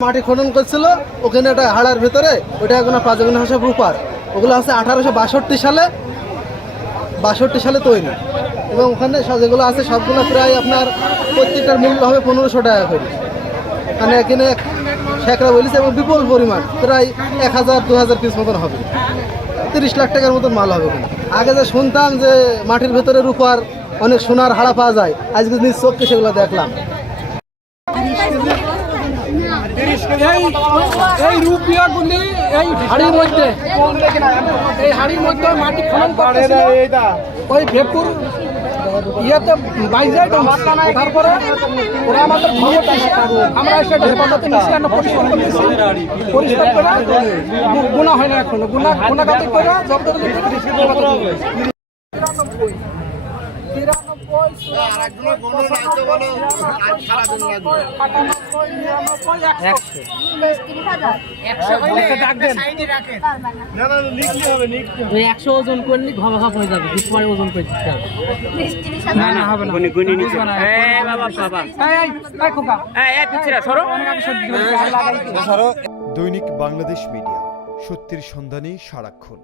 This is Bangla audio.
মাটি খনন করছিল ওখানে একটা হাড়ার ভেতরে, ওটা এখন 5 গুণ হিসাব রূপার, ওগুলো আছে 1862 সালে তৈরি। এবং ওখানে যেগুলো আছে সবগুলো প্রায় আপনার প্রত্যেকটার মূল্য হবে 1500 টাকা করে। মানে এখানে শেখরা বলেছে এবং বিপুল পরিমাণ প্রায় 1000-2000 পিস মতন হবে, 30 লাখ টাকার মতন মাল হবে ওখানে। আগে যে শুনতাম যে মাটির ভেতরে রূপার অনেক সোনার হাড়া পাওয়া যায়, আজকে নিজ চোখে সেগুলো দেখলাম। এই রুপিয়াগুলি এই হাড়ির মধ্যে মাটি খনন করতেছিল ওই ভেপুর ইয়েতে বাইরে। তারপরে ওরা আমাদের আমরা সেটা হেফাজতে নিচ্ছি, পরিষ্কার করতেছি, পরিষ্কার করে গুণা হয় না এখনো, গুণাগাতি করে জব্দ ওজন করলে ঘাপ হয়ে যাবে, ওজন করে দৈনিক বাংলাদেশ মিডিয়া, সত্যের সন্ধানে সারাক্ষণ।